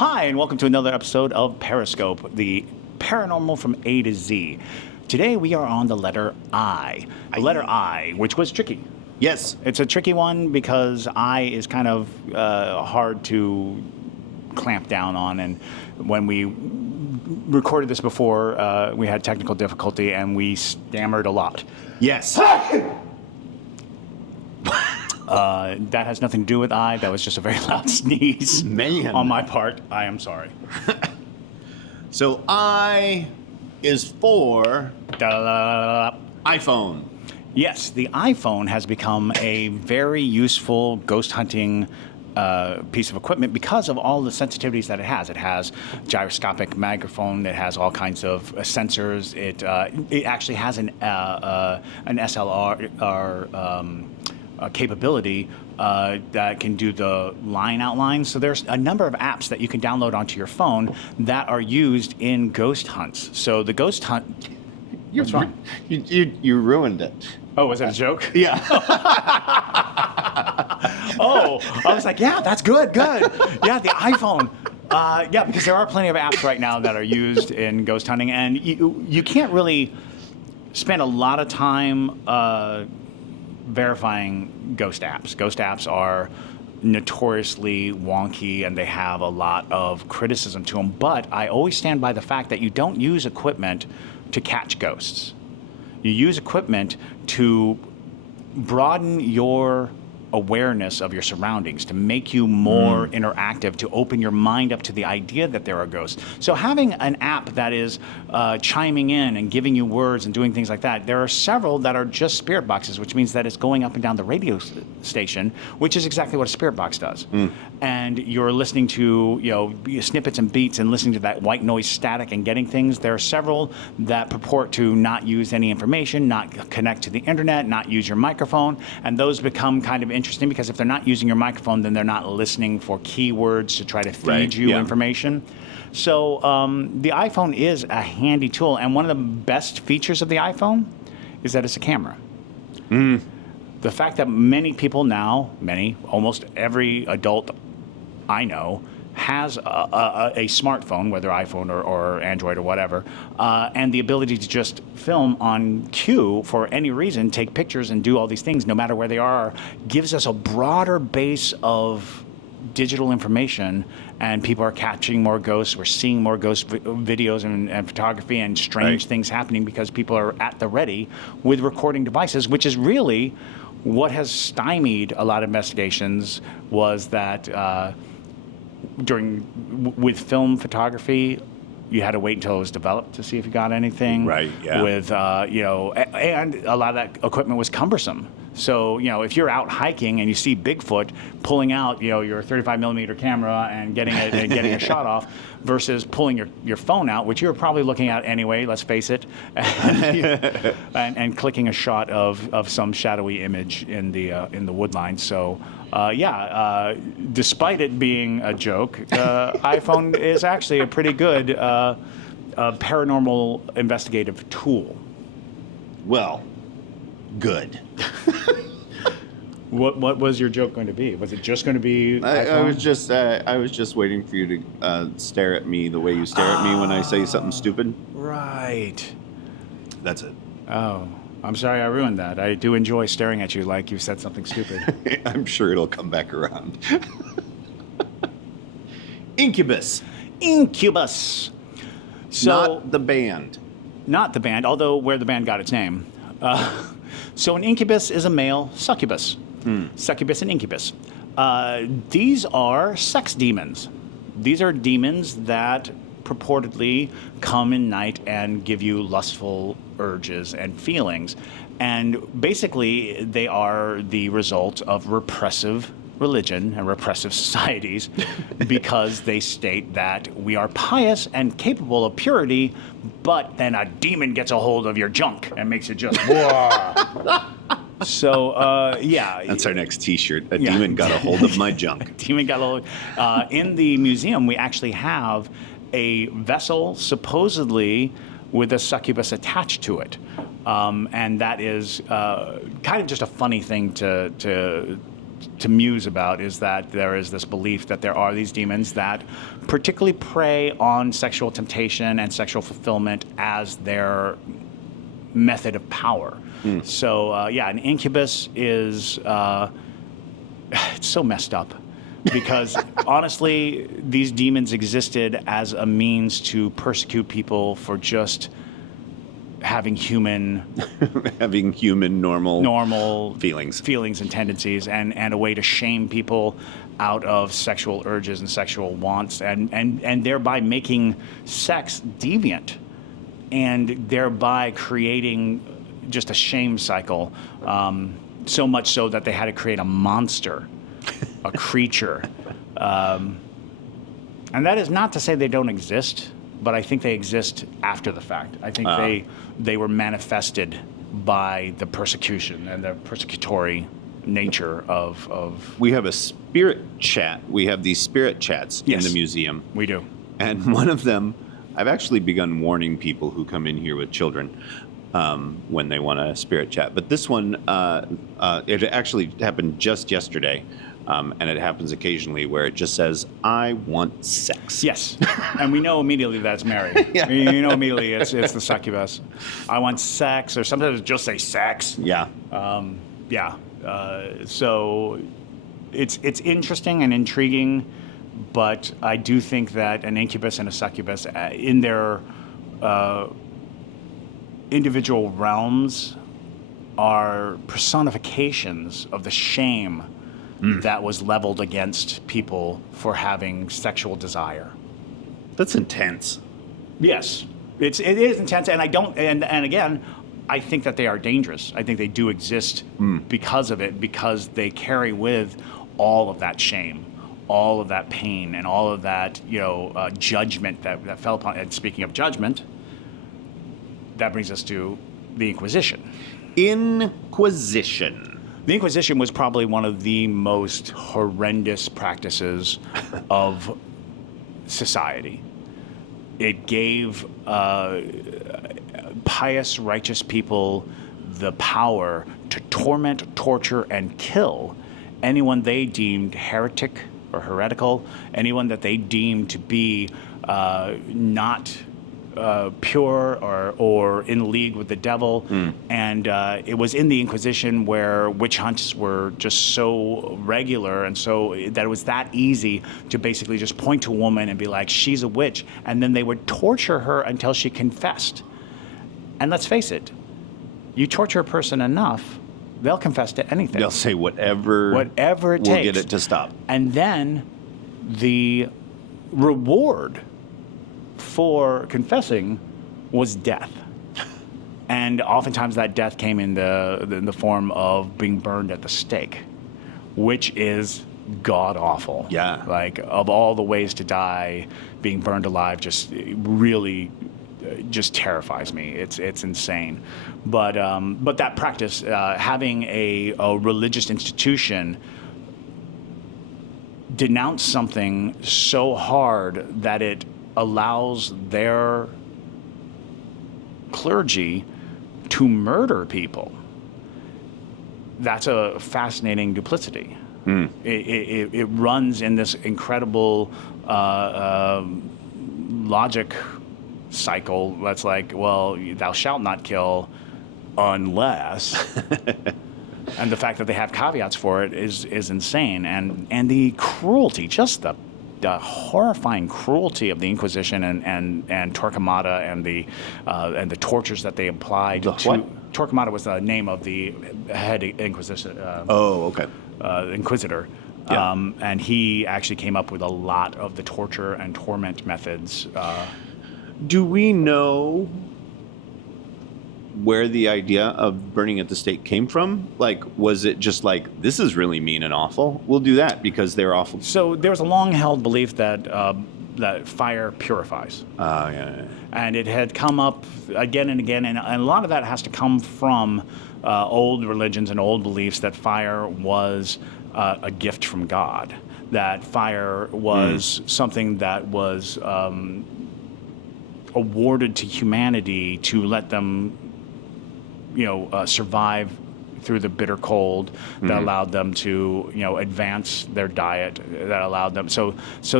Hi, and welcome to another episode of Periscope, the paranormal from A to Z. Today we are on the letter I. The letter I, which was tricky. Yes. It's a tricky one because I is kind of hard to clamp down on, and when we recorded this before, we had technical difficulty and we stammered a lot. Yes. That has nothing to do with I. That was just a very loud sneeze. Man. On my part. I am sorry. So I is for Da-da-da-da-da. iPhone. Yes, the iPhone has become a very useful ghost hunting piece of equipment because of all the sensitivities that it has. It has gyroscopic microphone. It has all kinds of sensors. It actually has an SLR capability that can do the line outline. So there's a number of apps that you can download onto your phone that are used in ghost hunts. So the ghost hunt. What's wrong? You ruined it. Oh, was that a joke? Yeah. Oh, I was like, yeah, that's good. Yeah, the iPhone. Yeah, because there are plenty of apps right now that are used in ghost hunting, and you can't really spend a lot of time verifying ghost apps. Ghost apps are notoriously wonky and they have a lot of criticism to them, but I always stand by the fact that you don't use equipment to catch ghosts. You use equipment to broaden your awareness of your surroundings, to make you more interactive, to open your mind up to the idea that there are ghosts. So having an app that is chiming in and giving you words and doing things like that, there are several that are just spirit boxes, which means that it's going up and down the radio station, which is exactly what a spirit box does. And you're listening to snippets and beats and listening to that white noise static and getting things. There are several that purport to not use any information, not connect to the internet, not use your microphone, and those become kind of interesting because if they're not using your microphone, then they're not listening for keywords to try to feed you information. So the iPhone is a handy tool, and one of the best features of the iPhone is that it's a camera. The fact that many people now, almost every adult I know, has a smartphone, whether iPhone or Android or whatever, and the ability to just film on cue for any reason, take pictures and do all these things no matter where they are, gives us a broader base of digital information, and people are catching more ghosts. We're seeing more ghost videos and photography and strange things happening because people are at the ready with recording devices, which is really what has stymied a lot of investigations. Was that with film photography, you had to wait until it was developed to see if you got anything. Right. Yeah. With and a lot of that equipment was cumbersome. So if you're out hiking and you see Bigfoot pulling out your 35 millimeter camera and getting a shot off, versus pulling your phone out, which you're probably looking at anyway. Let's face it, and clicking a shot of some shadowy image in the wood line. So. Despite it being a joke, iPhone is actually a pretty good paranormal investigative tool. Well, good. What was your joke going to be? Was it just going to be I was just waiting for you to stare at me the way you stare at me when I say something stupid. Right. That's it. Oh. I'm sorry I ruined that. I do enjoy staring at you like you said something stupid. I'm sure it'll come back around. Incubus. So, not the band. Not the band, although where the band got its name. So an incubus is a male succubus. Succubus and incubus. These are sex demons. These are demons that purportedly come in night and give you lustful urges and feelings. And basically, they are the result of repressive religion and repressive societies because they state that we are pious and capable of purity, but then a demon gets a hold of your junk and makes it just So, That's our next T-shirt. A demon got a hold of my junk. Demon got a hold. In the museum, we actually have a vessel supposedly with a succubus attached to it. And that is kind of just a funny thing to point out. But the fact that many people now, almost every adult I know, has a smartphone, whether iPhone or Android or whatever, and the ability to just film on cue for any reason, no matter where they are, gives us a broader base of digital information. So having an app that is chiming in and giving you words and doing things like that, there are several that are just to muse about is that there is this belief that there are these demons that particularly prey on sexual temptation and sexual fulfillment as their method of power. So an incubus is it's so messed up because honestly, these demons existed as a means to persecute people for just having human normal feelings and tendencies, and a way to shame people out of sexual urges and sexual wants, and thereby making sex deviant, and thereby creating just a shame cycle. So much so that they had to create a monster, a creature. And that is not to say they don't exist, but I think they exist after the fact. I think they were manifested by the persecution and the persecutory nature of... We have a spirit chat. We have these spirit chats in the museum. We do. And one of them, I've actually begun warning people who come in here with children when they want a spirit chat. But this one, it actually happened just yesterday. And it happens occasionally where it just says, "I want sex." Yes, and we know immediately that's Mary. Yeah. You know immediately it's the succubus. I want sex, or sometimes just say sex. Yeah. So it's interesting and intriguing, but I do think that an incubus and a succubus, in their individual realms, are personifications of the shame that was leveled against people for having sexual desire. That's intense. Yes, it is intense, and again, I think that they are dangerous. I think they do exist because of it, because they carry with all of that shame, all of that pain, and all of that judgment that fell upon. And speaking of judgment, that brings us to the Inquisition. The Inquisition was probably one of the most horrendous practices of society. It gave pious, righteous people the power to torment, torture, and kill anyone they deemed heretic or heretical, anyone that they deemed to be not pure or in league with the devil. And it was in the Inquisition where witch hunts were just so regular, and so that it was that easy to basically just point to a woman and be like, she's a witch, and then they would torture her until she confessed. And let's face it, you torture a person enough, they'll confess to anything. They'll say whatever it takes. Will get it to stop. And then the reward for confessing was death. And oftentimes that death came in the form of being burned at the stake, which is god-awful. Yeah. Like, of all the ways to die, being burned alive just really just terrifies me. It's insane. But that practice, having a religious institution denounce something so hard that it allows their clergy to murder people. That's a fascinating duplicity. It runs in this incredible logic cycle that's like, well, thou shalt not kill unless... And the fact that they have caveats for it is insane. And the cruelty, just the horrifying cruelty of the Inquisition and Torquemada and the tortures that they applied to... What? Torquemada was the name of the head Inquisition. Inquisitor. Yeah. And he actually came up with a lot of the torture and torment methods. Do we know where the idea of burning at the stake came from? Like, was it just like, this is really mean and awful, we'll do that because they're awful? So there was a long-held belief that that fire purifies. Yeah. And it had come up again and again, and a lot of that has to come from old religions and old beliefs that fire was a gift from God, that fire was something that was awarded to humanity to let them survive through the bitter cold that allowed them to, advance their diet, that allowed them. So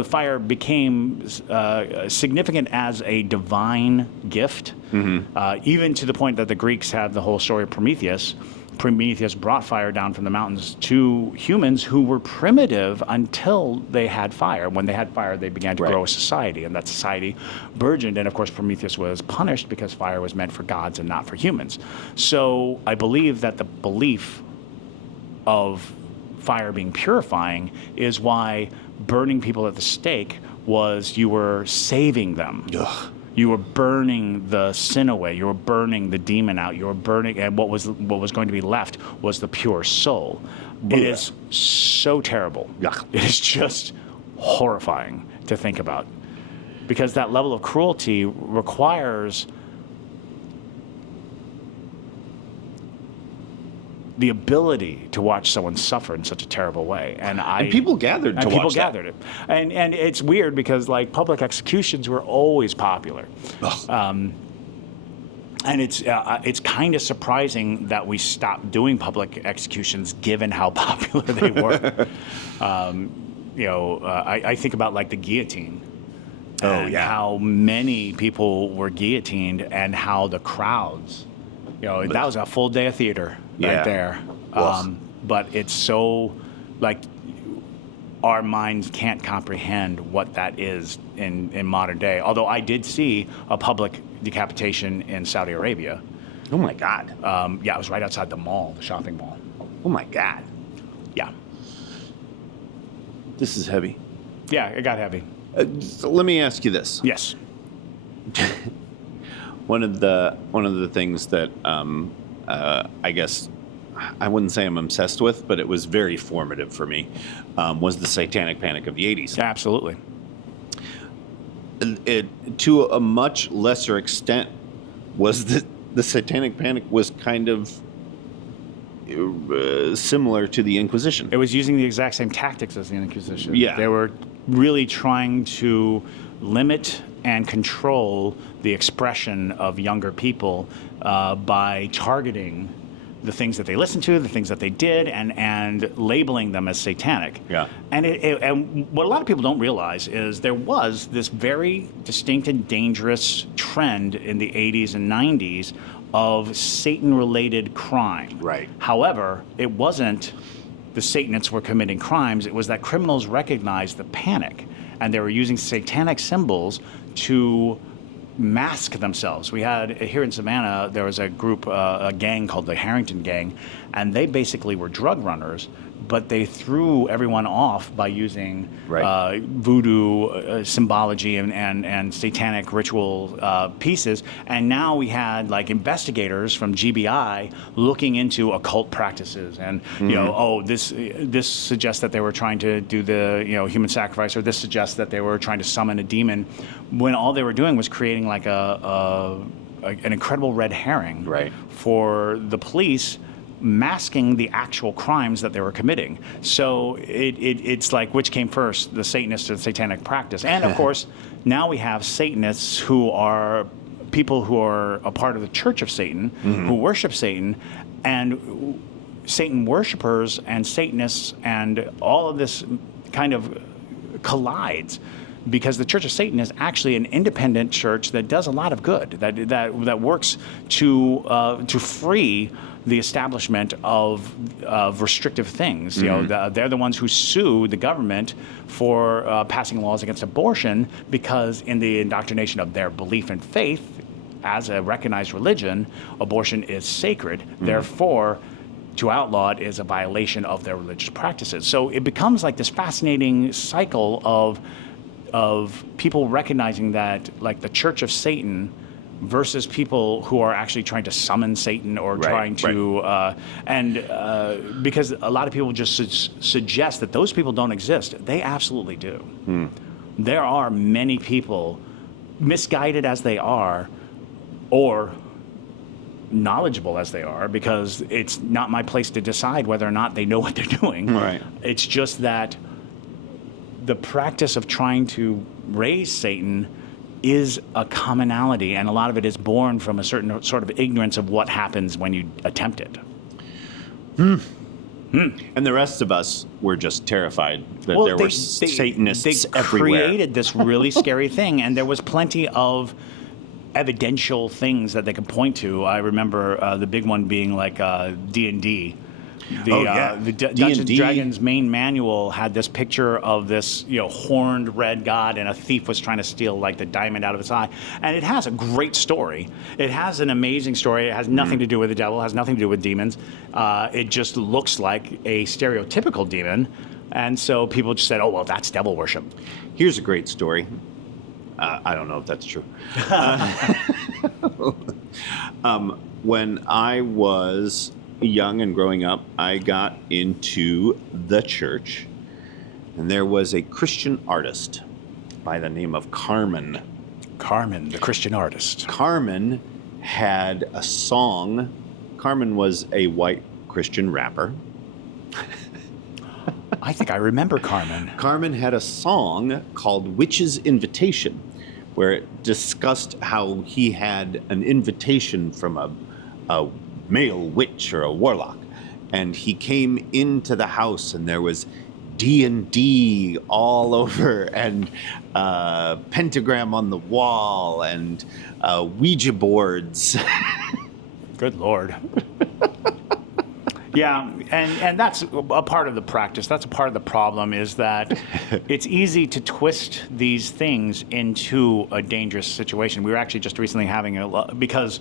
fire became significant as a divine gift, even to the point that the Greeks had the whole story of Prometheus. Prometheus brought fire down from the mountains to humans who were primitive until they had fire. When they had fire, they began to grow a society, and that society burgeoned. And of course, Prometheus was punished because fire was meant for gods and not for humans. So I believe that the belief of fire being purifying is why burning people at the stake was you were saving them. Ugh. You were burning the sin away. You were burning the demon out. You were burning, and what was going to be left was the pure soul. It is so terrible. Yuck. It is just horrifying to think about, because that level of cruelty requires the ability to watch someone suffer in such a terrible way, and people gathered to watch people that. gathered it, and it's weird because like public executions were always popular, and it's kind of surprising that we stopped doing public executions given how popular they were. I think about like the guillotine. And how many people were guillotined, and how the crowds, that was a full day of theater right there. But it's so, like, our minds can't comprehend what that is in modern day. Although I did see a public decapitation in Saudi Arabia. Oh my God. It was right outside the mall, the shopping mall. Oh my God. Yeah. This is heavy. Yeah, it got heavy. So let me ask you this. Yes. One of the things that I guess I wouldn't say I'm obsessed with, but it was very formative for me, was the Satanic Panic of the 80s. Absolutely. It to a much lesser extent was the Satanic Panic was kind of similar to the Inquisition. It was using the exact same tactics as the Inquisition. Yeah. They were really trying to limit and control the expression of younger people by targeting the things that they listened to, the things that they did, and labeling them as satanic. Yeah. And what a lot of people don't realize is there was this very distinct and dangerous trend in the 80s and 90s of Satan-related crime. Right. However, it wasn't the Satanists were committing crimes. It was that criminals recognized the panic, and they were using satanic symbols to mask themselves. We had, here in Savannah, there was a group, a gang called the Harrington Gang, and they basically were drug runners, but they threw everyone off by using voodoo symbology and satanic ritual pieces. And now we had like investigators from GBI looking into occult practices, and this suggests that they were trying to do the human sacrifice, or this suggests that they were trying to summon a demon, when all they were doing was creating like an incredible red herring for the police, masking the actual crimes that they were committing. So it's like, which came first, the Satanist or the satanic practice? And of course, now we have Satanists who are people who are a part of the Church of Satan, who worship Satan, and Satan worshipers and Satanists, and all of this kind of collides, because the Church of Satan is actually an independent church that does a lot of good, that works to free the establishment of restrictive things. They're the ones who sue the government for passing laws against abortion, because in the indoctrination of their belief and faith as a recognized religion, abortion is sacred. Therefore, to outlaw it is a violation of their religious practices. So it becomes like this fascinating cycle of people recognizing that, like, the Church of Satan versus people who are actually trying to summon Satan or trying to, because a lot of people just suggest that those people don't exist. They absolutely do. There are many people, misguided as they are, or knowledgeable as they are, because it's not my place to decide whether or not they know what they're doing. Right. It's just that the practice of trying to raise Satan is a commonality, and a lot of it is born from a certain sort of ignorance of what happens when you attempt it. And the rest of us were just terrified that there were Satanists they everywhere. created this really scary thing, and there was plenty of evidential things that they could point to. I remember the big one being like D&D. The Dungeons and D&D. Dragons main manual had this picture of this, horned red god, and a thief was trying to steal like the diamond out of his eye. And it has a great story. It has an amazing story. It has nothing to do with the devil. It has nothing to do with demons. It just looks like a stereotypical demon. And so people just said, "Oh, well, that's devil worship." Here's a great story. I don't know if that's true. When I was young and growing up, I got into the church, and there was a Christian artist by the name of Carmen. Carmen, the Christian artist. Carmen had a song. Carmen was a white Christian rapper. I think I remember Carmen. Carmen had a song called Witch's Invitation, where it discussed how he had an invitation from a male witch or a warlock, and he came into the house and there was D&D all over, and pentagram on the wall, and Ouija boards. Good Lord. Yeah, and that's a part of the practice. That's a part of the problem, is that it's easy to twist these things into a dangerous situation. We were actually just recently having because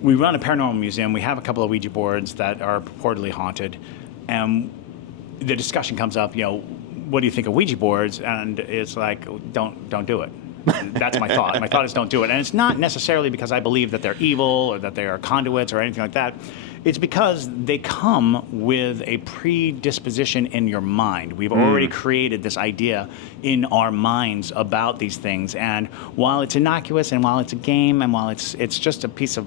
we run a paranormal museum. We have a couple of Ouija boards that are purportedly haunted, and the discussion comes up, what do you think of Ouija boards? And it's like, don't do it. That's my thought. My thought is don't do it. And it's not necessarily because I believe that they're evil or that they are conduits or anything like that. It's because they come with a predisposition in your mind. We've already created this idea in our minds about these things. And while it's innocuous, and while it's a game, and while it's just a piece of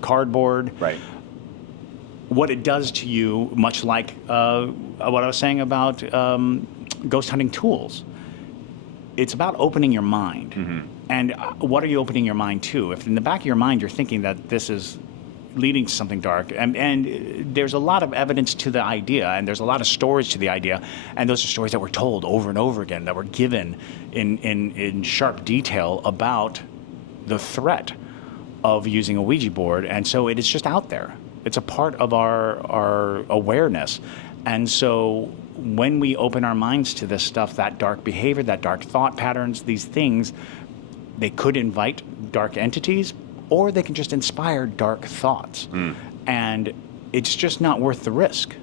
cardboard, Right. what it does to you, much like what I was saying about ghost hunting tools, it's about opening your mind. Mm-hmm. And what are you opening your mind to? If in the back of your mind you're thinking that this is leading to something dark, and there's a lot of evidence to the idea, and there's a lot of stories to the idea, and those are stories that were told over and over again, that were given in sharp detail about the threat of using a Ouija board. And so it is just out there. It's a part of our awareness. And so when we open our minds to this stuff, that dark behavior, that dark thought patterns, these things, they could invite dark entities, or they can just inspire dark thoughts. And it's just not worth the risk.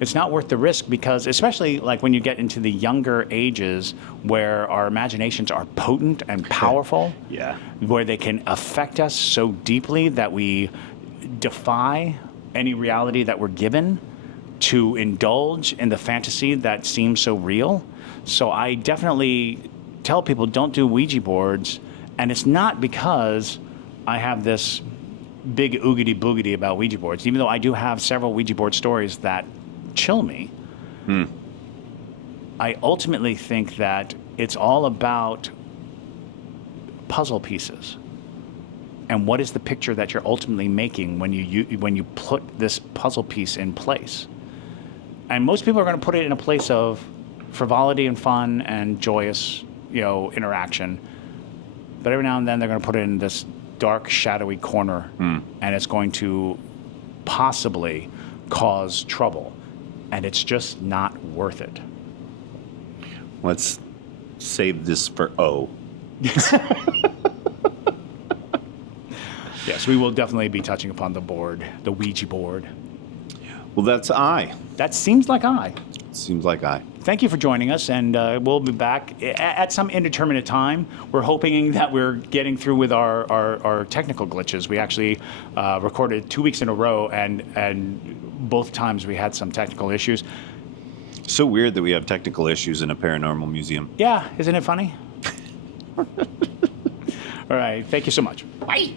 It's not worth the risk because, especially like when you get into the younger ages where our imaginations are potent and powerful, Yeah. where they can affect us so deeply that we defy any reality that we're given to indulge in the fantasy that seems so real. So I definitely tell people, don't do Ouija boards. And it's not because I have this big oogity boogity about Ouija boards, even though I do have several Ouija board stories that chill me. I ultimately think that it's all about puzzle pieces. And what is the picture that you're ultimately making when you put this puzzle piece in place? And most people are going to put it in a place of frivolity and fun and joyous, interaction. But every now and then they're going to put it in this dark, shadowy corner, and it's going to possibly cause trouble. And it's just not worth it. Let's save this for O. Yes, we will definitely be touching upon the Ouija board. Well, that's I. That seems like I. Seems like I. Thank you for joining us, and we'll be back at some indeterminate time. We're hoping that we're getting through with our technical glitches. We actually recorded 2 weeks in a row, and both times we had some technical issues. So weird that we have technical issues in a paranormal museum. Yeah, isn't it funny? All right, thank you so much. Bye.